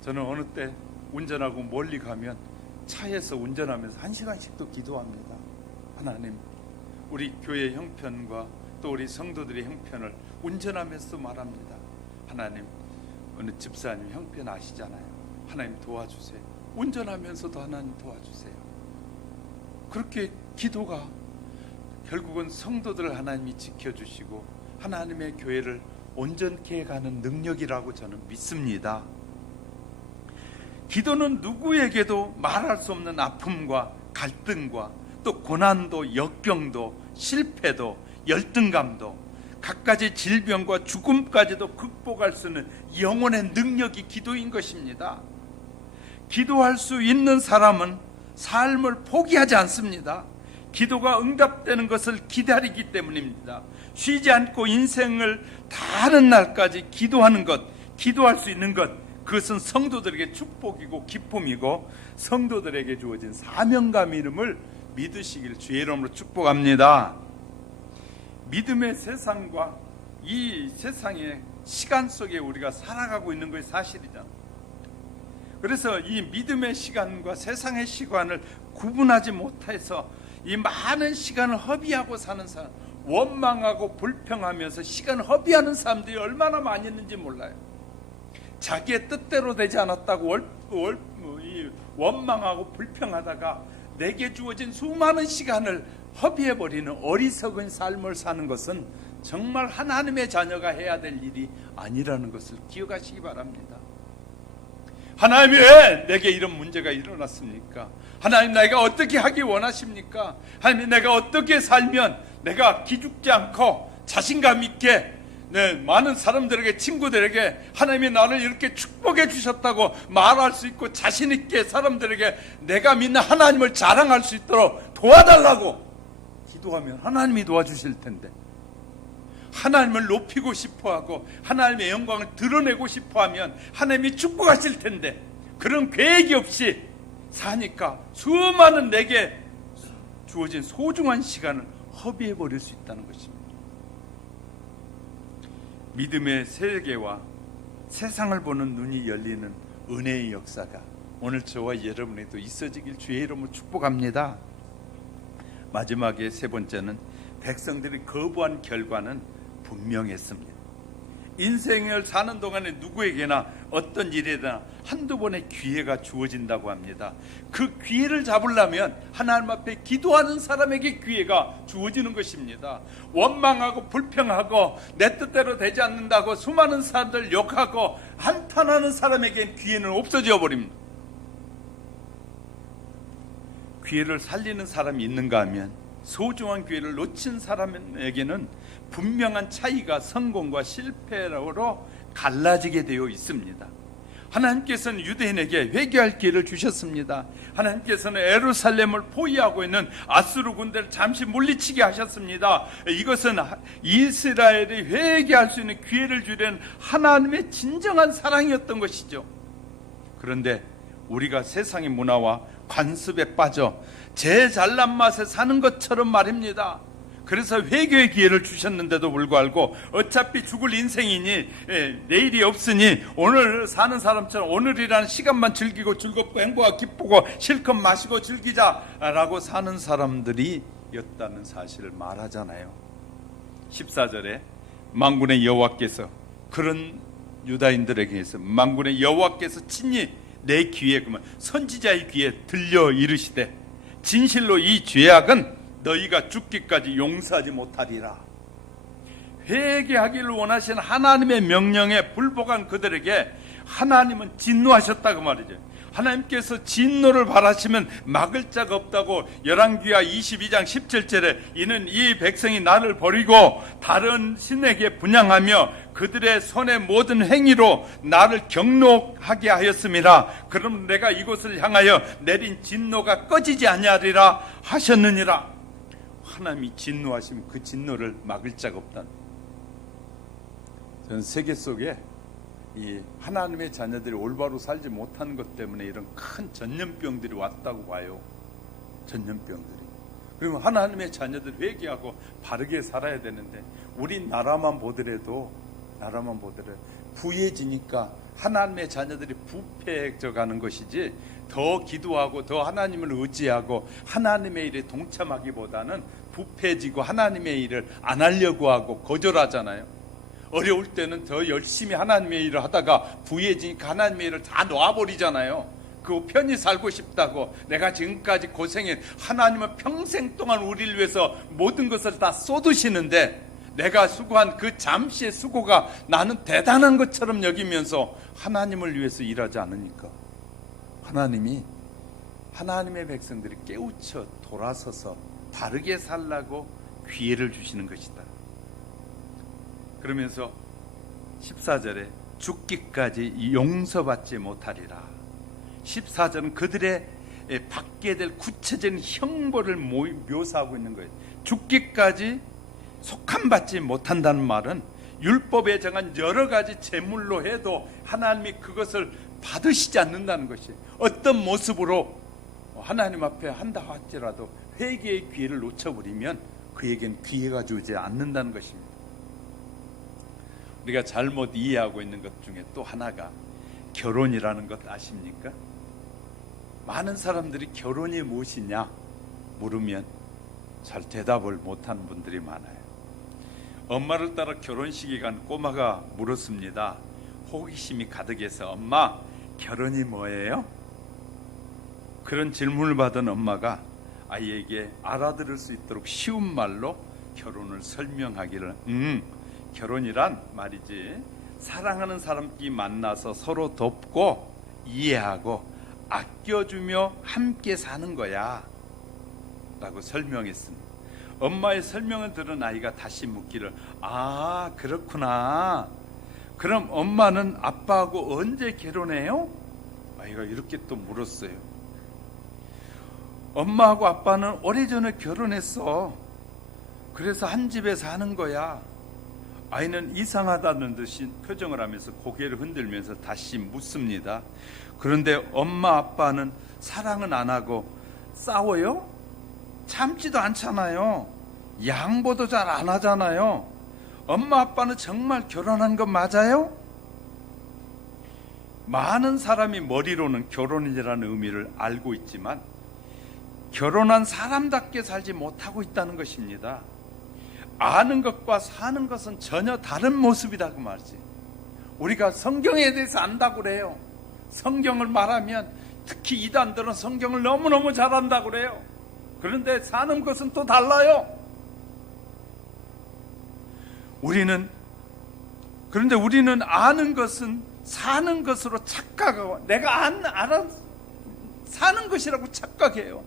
저는 어느 때 운전하고 멀리 가면 차에서 운전하면서 1시간씩도 기도합니다. 하나님, 우리 교회 형편과 또 우리 성도들의 형편을 운전하면서 말합니다. 하나님, 어느 집사님 형편 아시잖아요. 하나님 도와주세요. 운전하면서도 하나님 도와주세요. 그렇게 기도가 결국은 성도들을 하나님이 지켜주시고 하나님의 교회를 온전케 해가는 능력이라고 저는 믿습니다. 기도는 누구에게도 말할 수 없는 아픔과 갈등과 또 고난도, 역경도, 실패도, 열등감도, 갖가지 질병과 죽음까지도 극복할 수 있는 영혼의 능력이 기도인 것입니다. 기도할 수 있는 사람은 삶을 포기하지 않습니다. 기도가 응답되는 것을 기다리기 때문입니다. 쉬지 않고 인생을 다하는 날까지 기도하는 것, 기도할 수 있는 것, 그것은 성도들에게 축복이고 기쁨이고 성도들에게 주어진 사명감임을 믿으시길 주의 이름으로 축복합니다. 믿음의 세상과 이 세상의 시간 속에 우리가 살아가고 있는 것이 사실이잖아요. 그래서 이 믿음의 시간과 세상의 시간을 구분하지 못해서 이 많은 시간을 허비하고 사는 사람, 원망하고 불평하면서 시간을 허비하는 사람들이 얼마나 많이 있는지 몰라요. 자기의 뜻대로 되지 않았다고 원망하고 불평하다가 내게 주어진 수많은 시간을 허비해버리는 어리석은 삶을 사는 것은 정말 하나님의 자녀가 해야 될 일이 아니라는 것을 기억하시기 바랍니다. 하나님이 왜 내게 이런 문제가 일어났습니까? 하나님, 내가 어떻게 하기 원하십니까? 하나님, 내가 어떻게 살면 내가 기죽지 않고 자신감 있게 많은 사람들에게, 친구들에게 하나님이 나를 이렇게 축복해 주셨다고 말할 수 있고 자신 있게 사람들에게 내가 믿는 하나님을 자랑할 수 있도록 도와달라고 기도하면 하나님이 도와주실 텐데, 하나님을 높이고 싶어하고 하나님의 영광을 드러내고 싶어하면 하나님이 축복하실 텐데 그런 계획이 없이 사니까 수많은 내게 주어진 소중한 시간을 허비해버릴 수 있다는 것입니다. 믿음의 세계와 세상을 보는 눈이 열리는 은혜의 역사가 오늘 저와 여러분에게도 있어지길 주의 이름으로 축복합니다. 마지막에 세 번째는 백성들이 거부한 결과는 분명했습니다. 인생을 사는 동안에 누구에게나 어떤 일에나 한두 번의 기회가 주어진다고 합니다. 그 기회를 잡으려면 하나님 앞에 기도하는 사람에게 기회가 주어지는 것입니다. 원망하고 불평하고 내 뜻대로 되지 않는다고 수많은 사람들 욕하고 한탄하는 사람에겐 기회는 없어져 버립니다. 기회를 살리는 사람이 있는가 하면 소중한 기회를 놓친 사람에게는 분명한 차이가 성공과 실패로 갈라지게 되어 있습니다. 하나님께서는 유대인에게 회개할 기회를 주셨습니다. 하나님께서는 예루살렘을 포위하고 있는 아수르 군대를 잠시 물리치게 하셨습니다. 이것은 이스라엘이 회개할 수 있는 기회를 주려는 하나님의 진정한 사랑이었던 것이죠. 그런데 우리가 세상의 문화와 관습에 빠져 제 잘난 맛에 사는 것처럼 말입니다. 그래서 회개의 기회를 주셨는데도 불구하고 어차피 죽을 인생이니 내일이 없으니 오늘 사는 사람처럼 오늘이라는 시간만 즐기고 즐겁고 행복하고 기쁘고 실컷 마시고 즐기자라고 사는 사람들이 였다는 사실을 말하잖아요. 14절에 만군의 여호와께서 그런 유다인들에게서 만군의 여호와께서 친히 내 귀에 그러면 선지자의 귀에 들려 이르시되 진실로 이 죄악은 너희가 죽기까지 용서하지 못하리라. 회개하기를 원하시는 하나님의 명령에 불복한 그들에게 하나님은 진노하셨다고 말이죠. 하나님께서 진노를 바라시면 막을 자가 없다고 열왕기하 22장 17절에 이는 이 백성이 나를 버리고 다른 신에게 분향하며 그들의 손의 모든 행위로 나를 경노하게 하였음이라. 그럼 내가 이곳을 향하여 내린 진노가 꺼지지 아니하리라 하셨느니라. 하나님이 진노하시면 그 진노를 막을 자가 없다는. 저는 세계 속에 이 하나님의 자녀들이 올바로 살지 못하는 것 때문에 이런 큰 전염병들이 왔다고 봐요. 전염병들이. 그러면 하나님의 자녀들 회개하고 바르게 살아야 되는데 우리 나라만 보더라도 부해지니까 하나님의 자녀들이 부패해져 가는 것이지 더 기도하고 더 하나님을 의지하고 하나님의 일에 동참하기보다는 부패지고 하나님의 일을 안 하려고 하고 거절하잖아요. 어려울 때는 더 열심히 하나님의 일을 하다가 부해지니까 하나님의 일을 다 놓아버리잖아요. 그 편히 살고 싶다고 내가 지금까지 고생해 하나님은 평생 동안 우리를 위해서 모든 것을 다 쏟으시는데 내가 수고한 그 잠시의 수고가 나는 대단한 것처럼 여기면서 하나님을 위해서 일하지 않으니까 하나님이 하나님의 백성들이 깨우쳐 돌아서서 바르게 살라고 기회를 주시는 것이다. 그러면서 14절에 죽기까지 용서받지 못하리라. 14절은 그들의 받게 될 구체적인 형벌을 묘사하고 있는 거예요. 죽기까지 속함받지 못한다는 말은 율법에 정한 여러 가지 제물로 해도 하나님이 그것을 받으시지 않는다는 것이 어떤 모습으로 하나님 앞에 한다 할지라도 회개의 기회를 놓쳐버리면 그에겐 기회가 주지 않는다는 것입니다. 우리가 잘못 이해하고 있는 것 중에 또 하나가 결혼이라는 것 아십니까? 많은 사람들이 결혼이 무엇이냐 물으면 잘 대답을 못하는 분들이 많아요. 엄마를 따라 결혼식에 간 꼬마가 물었습니다. 호기심이 가득해서 엄마 결혼이 뭐예요? 그런 질문을 받은 엄마가 아이에게 알아들을 수 있도록 쉬운 말로 결혼을 설명하기를 결혼이란 말이지 사랑하는 사람끼리 만나서 서로 돕고 이해하고 아껴주며 함께 사는 거야 라고 설명했습니다. 엄마의 설명을 들은 아이가 다시 묻기를 아 그렇구나. 그럼 엄마는 아빠하고 언제 결혼해요? 아이가 이렇게 또 물었어요. 엄마하고 아빠는 오래전에 결혼했어. 그래서 한 집에 사는 거야. 아이는 이상하다는 듯이 표정을 하면서 고개를 흔들면서 다시 묻습니다. 그런데 엄마 아빠는 사랑은 안 하고 싸워요? 참지도 않잖아요. 양보도 잘 안 하잖아요. 엄마 아빠는 정말 결혼한 거 맞아요? 많은 사람이 머리로는 결혼이라는 의미를 알고 있지만 결혼한 사람답게 살지 못하고 있다는 것입니다. 아는 것과 사는 것은 전혀 다른 모습이다 그 말이지. 우리가 성경에 대해서 안다고 그래요. 성경을 말하면 특히 이단들은 성경을 너무너무 잘 안다고 그래요. 그런데 사는 것은 또 달라요. 그런데 우리는 아는 것은 사는 것으로 착각하고 내가 사는 것이라고 착각해요.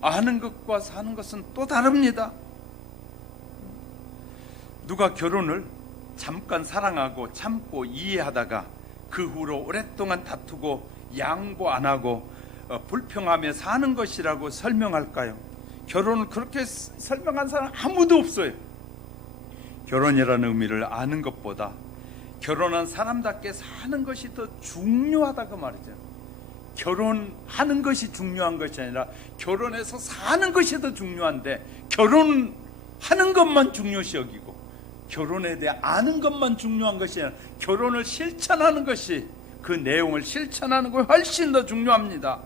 아는 것과 사는 것은 또 다릅니다. 누가 결혼을 잠깐 사랑하고 참고 이해하다가 그 후로 오랫동안 다투고 양보 안 하고 불평하며 사는 것이라고 설명할까요? 결혼을 그렇게 설명한 사람 아무도 없어요. 결혼이라는 의미를 아는 것보다 결혼한 사람답게 사는 것이 더 중요하다고 말이죠. 결혼하는 것이 중요한 것이 아니라 결혼해서 사는 것이 더 중요한데, 결혼하는 것만 중요시 여기고 결혼에 대해 아는 것만 중요한 것이 아니라 결혼을 실천하는 것이, 그 내용을 실천하는 것이 훨씬 더 중요합니다.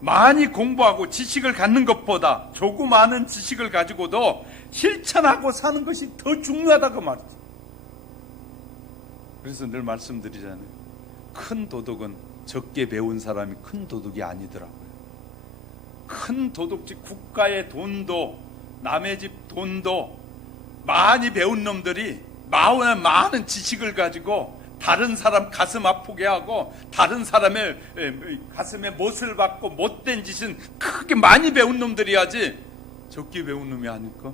많이 공부하고 지식을 갖는 것보다 조그마한 지식을 가지고도 실천하고 사는 것이 더 중요하다고 말이죠. 그래서 늘 말씀드리잖아요. 큰 도덕은 적게 배운 사람이 큰 도덕이 아니더라고요. 큰 도덕지, 국가의 돈도 남의 집 돈도 많이 배운 놈들이 많은 지식을 가지고 다른 사람 가슴 아프게 하고 다른 사람의 가슴에 못을 박고 못된 짓은 크게 많이 배운 놈들이 하지 적게 배운 놈이 아닐까?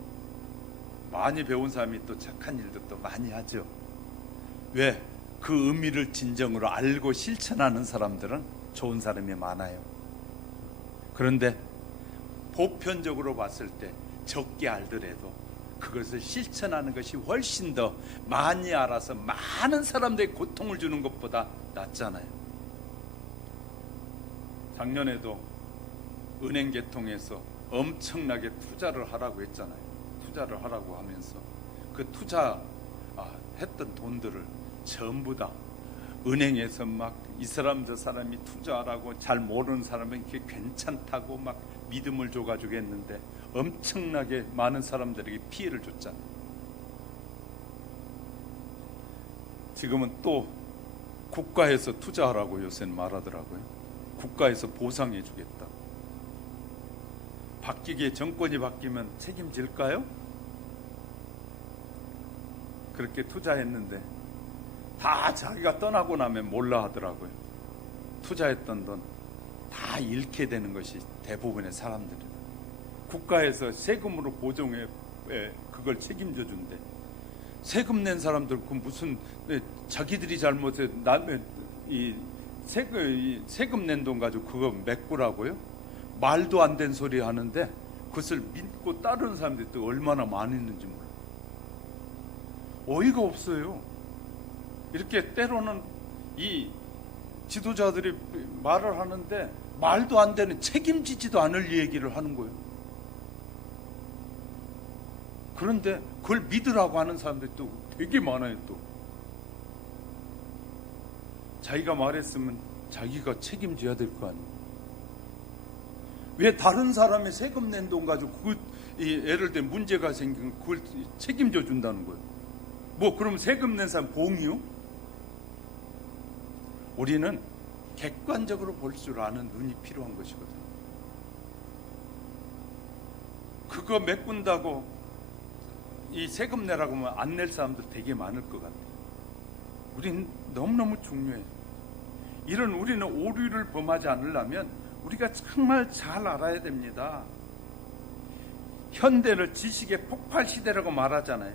많이 배운 사람이 또 착한 일도 또 많이 하죠. 왜? 그 의미를 진정으로 알고 실천하는 사람들은 좋은 사람이 많아요. 그런데 보편적으로 봤을 때 적게 알더라도 그것을 실천하는 것이 훨씬 더 많이 알아서 많은 사람들에게 고통을 주는 것보다 낫잖아요. 작년에도 은행 개통해서 엄청나게 투자를 하라고 했잖아요. 투자를 하라고 하면서 그 했던 돈들을 전부 다 은행에서 막 이 사람 저 사람이 투자하라고 잘 모르는 사람은 이렇게 괜찮다고 막 믿음을 줘가지고 했는데 엄청나게 많은 사람들에게 피해를 줬잖아요. 지금은 또 국가에서 투자하라고 요새는 말하더라고요. 국가에서 보상해 주겠다. 정권이 바뀌면 책임질까요? 그렇게 투자했는데 다 자기가 떠나고 나면 몰라 하더라고요. 투자했던 돈 다 잃게 되는 것이 대부분의 사람들이에요. 국가에서 세금으로 보정해 그걸 책임져 준대. 세금 낸 사람들 그 무슨 자기들이 잘못해 남의 세금 낸 돈 가지고 그거 메꾸라고요? 말도 안 된 소리 하는데 그것을 믿고 따르는 사람들이 또 얼마나 많이 있는지 몰라요. 어이가 없어요. 이렇게 때로는 이 지도자들이 말을 하는데 말도 안 되는, 책임지지도 않을 얘기를 하는 거예요. 그런데 그걸 믿으라고 하는 사람들이 또 되게 많아요. 또 자기가 말했으면 자기가 책임져야 될 거 아니에요. 왜 다른 사람의 세금 낸 돈 가지고 예를 들어 문제가 생기면 그걸 책임져 준다는 거예요. 뭐 그럼 세금 낸 사람 봉이요? 우리는 객관적으로 볼 줄 아는 눈이 필요한 것이거든요. 그거 메꾼다고 이 세금 내라고 하면 안 낼 사람들 되게 많을 것 같아요. 우린 너무너무 중요해요. 우리는 오류를 범하지 않으려면 우리가 정말 잘 알아야 됩니다. 현대를 지식의 폭발 시대라고 말하잖아요.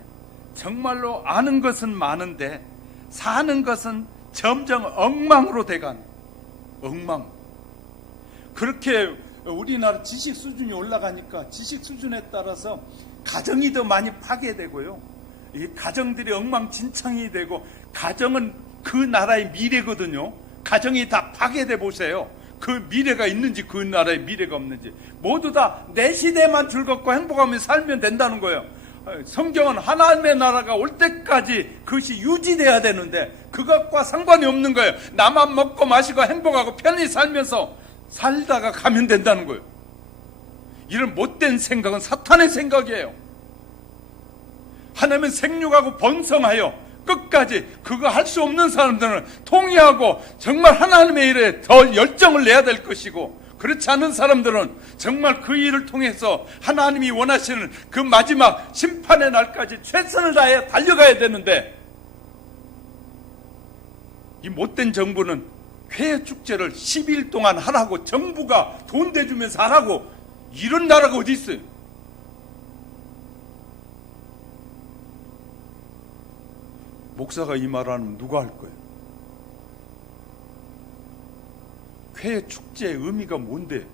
정말로 아는 것은 많은데 사는 것은 점점 엉망으로 돼간, 엉망. 그렇게 우리나라 지식 수준이 올라가니까 지식 수준에 따라서 가정이 더 많이 파괴되고요. 이 가정들이 엉망진창이 되고, 가정은 그 나라의 미래거든요. 가정이 다 파괴돼 보세요. 그 미래가 있는지 그 나라의 미래가 없는지. 모두 다 내 시대만 즐겁고 행복하며 살면 된다는 거예요. 성경은 하나님의 나라가 올 때까지 그것이 유지돼야 되는데 그것과 상관이 없는 거예요. 나만 먹고 마시고 행복하고 편히 살면서 살다가 가면 된다는 거예요. 이런 못된 생각은 사탄의 생각이에요. 하나님은 생육하고 번성하여 끝까지 그거 할 수 없는 사람들은 통의하고 정말 하나님의 일에 더 열정을 내야 될 것이고, 그렇지 않은 사람들은 정말 그 일을 통해서 하나님이 원하시는 그 마지막 심판의 날까지 최선을 다해 달려가야 되는데, 이 못된 정부는 회의 축제를 10일 동안 하라고 정부가 돈 대주면서 하라고, 이런 나라가 어디 있어요? 목사가 이 말을 하면 누가 할 거예요? 회 축제의 의미가 뭔데?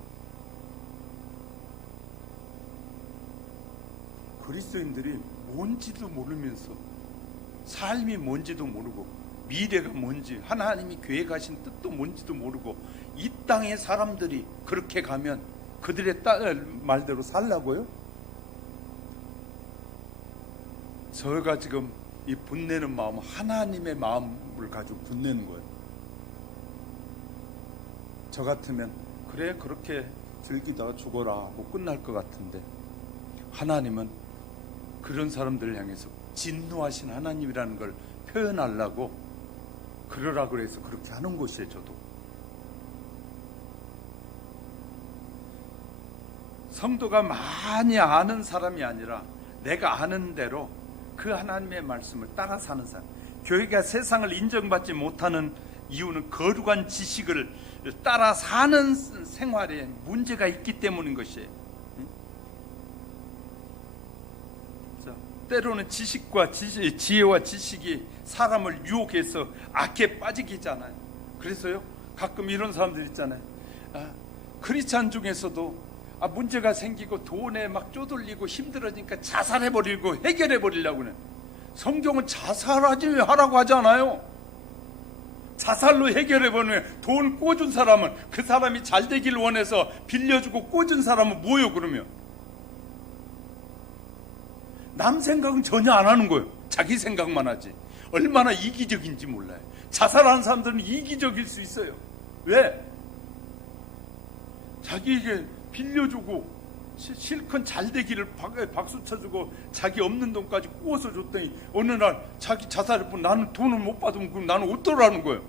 그리스도인들이 뭔지도 모르면서, 삶이 뭔지도 모르고, 미래가 뭔지, 하나님이 계획하신 뜻도 뭔지도 모르고, 이 땅의 사람들이 그렇게 가면 그들의 말대로 살라고요? 저가 지금 이 분내는 마음, 하나님의 마음을 가지고 분내는 거예요. 저 같으면 그래 그렇게 즐기다가 죽어라 하고 끝날 것 같은데, 하나님은 그런 사람들을 향해서 진노하신 하나님이라는 걸 표현하려고 그러라 그래서 그렇게 하는 것이에요. 저도 성도가 많이 아는 사람이 아니라 내가 아는 대로 그 하나님의 말씀을 따라 사는 사람. 교회가 세상을 인정받지 못하는 이유는 거룩한 지식을 따라 사는 생활에 문제가 있기 때문인 것이에요. 때로는 지식과 지혜와 지식이 사람을 유혹해서 악에 빠지게 하잖아요. 그래서요, 가끔 이런 사람들 있잖아요. 크리스찬 중에서도 문제가 생기고 돈에 막 쪼들리고 힘들어지니까 자살해버리고 해결해버리려고 그래. 성경은 자살하라고 하지 않아요. 자살로 해결해버리면, 돈 꿔준 사람은, 그 사람이 잘 되길 원해서 빌려주고 꿔준 사람은 뭐예요 그러면? 남 생각은 전혀 안 하는 거예요. 자기 생각만 하지. 얼마나 이기적인지 몰라요. 자살하는 사람들은 이기적일 수 있어요. 왜? 자기에게 빌려주고 실컷 잘 되기를 박수 쳐주고 자기 없는 돈까지 구워서 줬더니 어느 날 자기 자살해보면 나는 돈을 못 받으면 그럼 나는 어떠라는 거예요.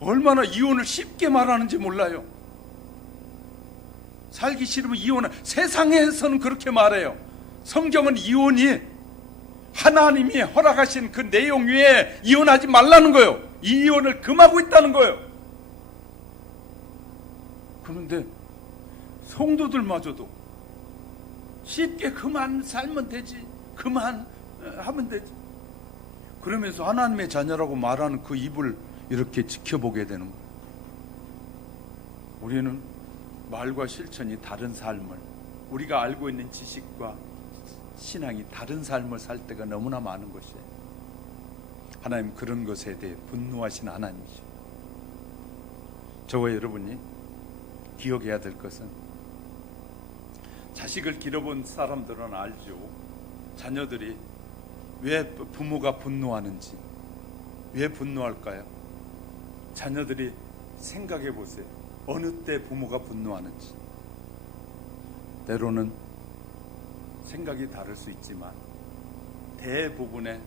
얼마나 이혼을 쉽게 말하는지 몰라요. 살기 싫으면 이혼을, 세상에서는 그렇게 말해요. 성경은 이혼이 하나님이 허락하신 그 내용 외에 이혼하지 말라는 거예요. 이혼을 금하고 있다는 거예요. 그런데 성도들마저도 쉽게 그만 살면 되지, 그만하면 되지, 그러면서 하나님의 자녀라고 말하는 그 입을 이렇게 지켜보게 되는 거예요. 우리는 말과 실천이 다른 삶을, 우리가 알고 있는 지식과 신앙이 다른 삶을 살 때가 너무나 많은 것이에요. 하나님 그런 것에 대해 분노하신 하나님이죠. 저와 여러분이 기억해야 될 것은, 자식을 길러본 사람들은 알죠. 자녀들이 왜 부모가 분노하는지. 왜 분노할까요? 자녀들이 생각해 보세요. 어느 때 부모가 분노하는지. 때로는 생각이 다를 수 있지만 대부분의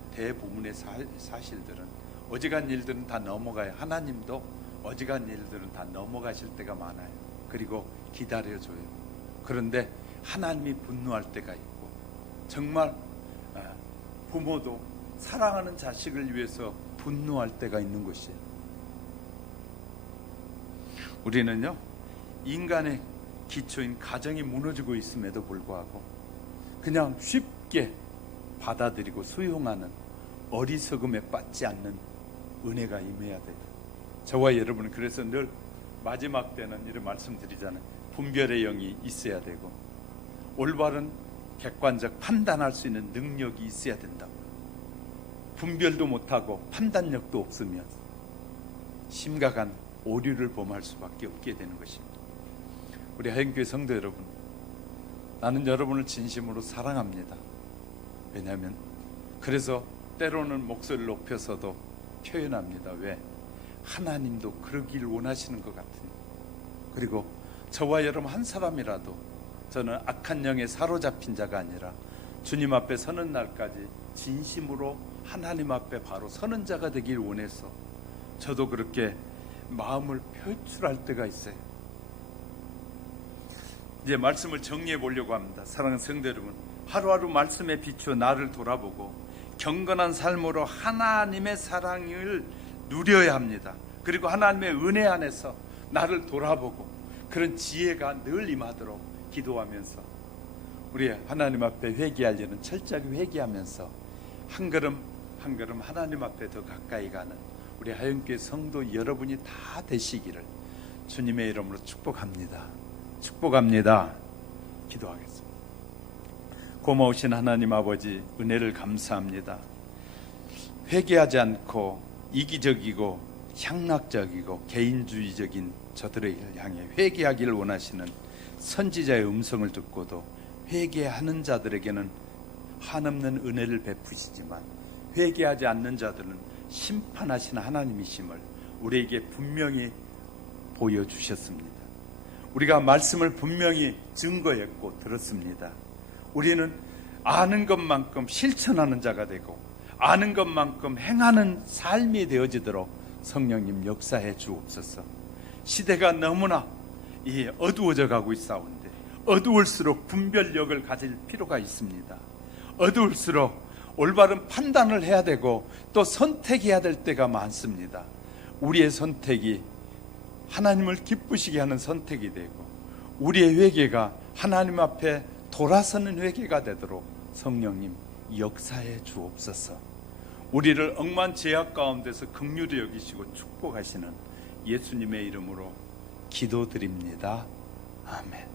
사실들은, 어지간 일들은 다 넘어가요. 하나님도 어지간 일들은 다 넘어가실 때가 많아요. 그리고 기다려줘요. 그런데 하나님이 분노할 때가 있고, 정말 부모도 사랑하는 자식을 위해서 분노할 때가 있는 것이에요. 우리는요, 인간의 기초인 가정이 무너지고 있음에도 불구하고 그냥 쉽게 받아들이고 수용하는 어리석음에 빠지지 않는 은혜가 임해야 돼요. 저와 여러분은 그래서 늘 마지막 때는 이런 말씀드리잖아요. 분별의 영이 있어야 되고 올바른 객관적 판단할 수 있는 능력이 있어야 된다고. 분별도 못하고 판단력도 없으면 심각한 오류를 범할 수밖에 없게 되는 것입니다. 우리 하영교회 성도 여러분, 나는 여러분을 진심으로 사랑합니다. 왜냐하면 그래서 때로는 목소리를 높여서도 표현합니다. 왜? 하나님도 그러길 원하시는 것 같으니. 그리고 저와 여러분 한 사람이라도, 저는 악한 영에 사로잡힌 자가 아니라 주님 앞에 서는 날까지 진심으로 하나님 앞에 바로 서는 자가 되길 원해서 저도 그렇게 마음을 표출할 때가 있어요. 이제 말씀을 정리해 보려고 합니다. 사랑하는 성도 여러분, 하루하루 말씀에 비추어 나를 돌아보고 경건한 삶으로 하나님의 사랑을 누려야 합니다. 그리고 하나님의 은혜 안에서 나를 돌아보고 그런 지혜가 늘 임하도록 기도하면서 우리 하나님 앞에 회개할 일은 철저하게 회개하면서 한 걸음 한 걸음 하나님 앞에 더 가까이 가는 우리 하영교회 성도 여러분이 다 되시기를 주님의 이름으로 축복합니다. 축복합니다. 기도하겠습니다. 고마우신 하나님 아버지, 은혜를 감사합니다. 회개하지 않고 이기적이고 향락적이고 개인주의적인 저들을 향해 회개하기를 원하시는 선지자의 음성을 듣고도 회개하는 자들에게는 한없는 은혜를 베푸시지만 회개하지 않는 자들은 심판하시는 하나님이심을 우리에게 분명히 보여주셨습니다. 우리가 말씀을 분명히 증거했고 들었습니다. 우리는 아는 것만큼 실천하는 자가 되고 아는 것만큼 행하는 삶이 되어지도록 성령님 역사해 주옵소서. 시대가 너무나 어두워져 가고 있사온데 어두울수록 분별력을 가질 필요가 있습니다. 어두울수록 올바른 판단을 해야 되고 또 선택해야 될 때가 많습니다. 우리의 선택이 하나님을 기쁘시게 하는 선택이 되고 우리의 회개가 하나님 앞에 돌아서는 회개가 되도록 성령님 역사해 주옵소서. 우리를 억만 죄악 가운데서 긍휼히 여기시고 축복하시는 예수님의 이름으로 기도드립니다. 아멘.